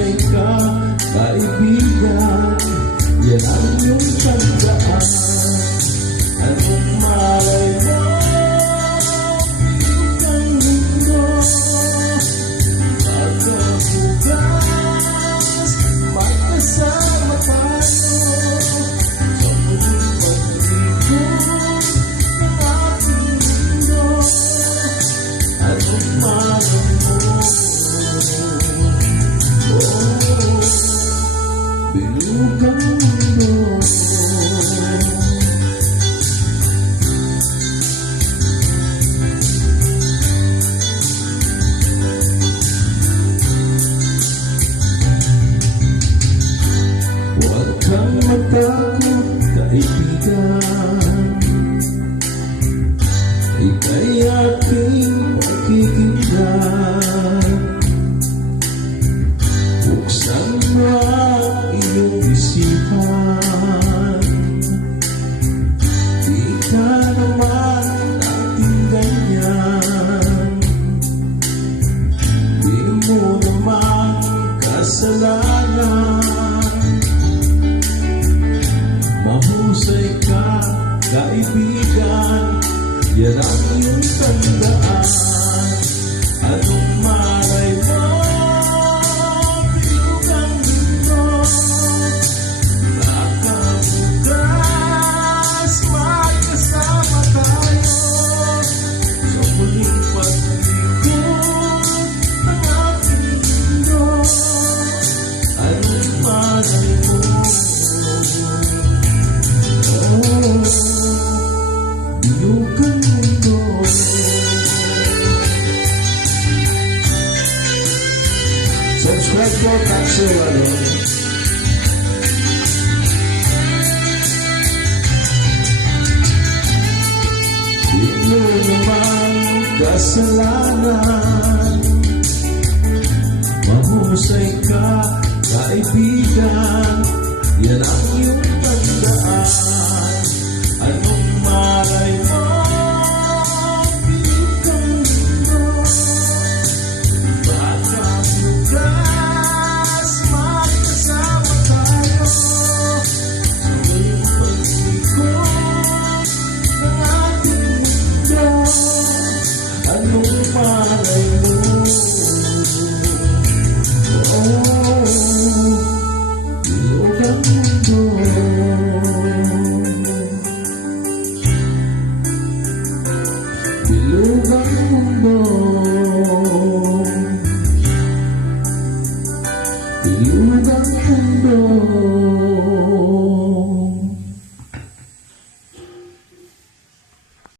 Mahusay ka, kaibigan, yan ang iyong tandaan. Anong malay mo, bilog ang mundo, pagkabukas, magkasama tayo sa muling pag-ibig ng ating mundo. Anong malay mo, bilog ang mundo. Huwag kang matakot, kaibigan, ika'y aking pakikinggan. Buksan mo ang iyong isipan, di ka naman natin ganyan. Di mo naman kasalanan. Mahusay ka, kaibigan, yan ang iyong tandaan. Anong malay mo, bilog ang mundo, nakabukas, magkasama tayo sa muling pag-ibig ng ating mundo. Anong malay mo, bilog ang mundo. Subscribe ko, Taxi Walo. Di mo naman kasalanan. Mahusay ka, kaibigan, yan ang iyong tandaan. Anong malay mo, bilog ang mundo, pagkabukas, magkasama tayo sa muling pag-ikot ng ating mundo. Anong malay mo, bilog ang mundo. Bilog ang mundo.